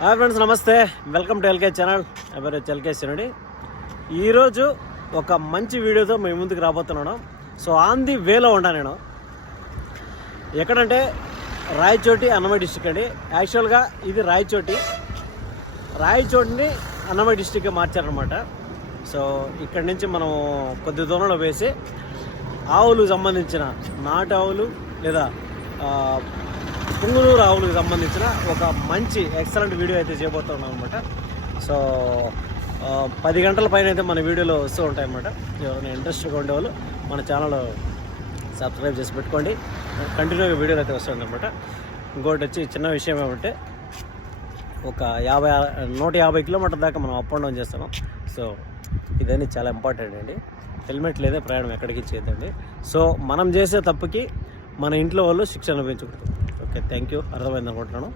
Hi friends, నమస్తే. Welcome to LK channel. ఎవరు ఎల్కేశ్వరుడి. ఈరోజు ఒక మంచి వీడియోతో మేము ముందుకు రాబోతున్నాను. సో ఆన్ ది వేలో ఉంటాను నేను. ఎక్కడంటే రాయచోటి అన్నమయ్య డిస్టిక్ అండి. యాక్చువల్గా ఇది రాయచోటిని అన్నమయ్య డిస్టిక్గా మార్చారనమాట. సో ఇక్కడి నుంచి మనం కొద్ది దూరంలో వేసి ఆవులకు సంబంధించిన నాటు ఆవులు లేదా పుంగునూరు ఆవులకు సంబంధించిన ఒక మంచి ఎక్సలెంట్ వీడియో అయితే చేయబోతున్నాం అనమాట. సో 10 గంటల పైన అయితే మన వీడియోలో వస్తూ ఉంటాయన్నమాట. ఎవరైనా ఇంట్రెస్ట్గా ఉండేవాళ్ళు మన ఛానల్ సబ్స్క్రైబ్ చేసి పెట్టుకోండి. కంటిన్యూగా వీడియోలు అయితే వస్తుంది అనమాట. ఇంకోటి వచ్చి చిన్న విషయం ఏమంటే ఒక 150 కిలోమీటర్ దాకా మనం అప్ అండ్ డౌన్ చేస్తున్నాం. సో ఇదన్నీ చాలా ఇంపార్టెంట్ అండి. హెల్మెట్ లేదే ప్రయాణం ఎక్కడికి చేయదండి. సో మనం చేసే తప్పుకి మన ఇంట్లో వాళ్ళు శిక్ష అనుభవించకూడదు. Okay, thank you. అర్థమైంది అనుకుంటున్నాను.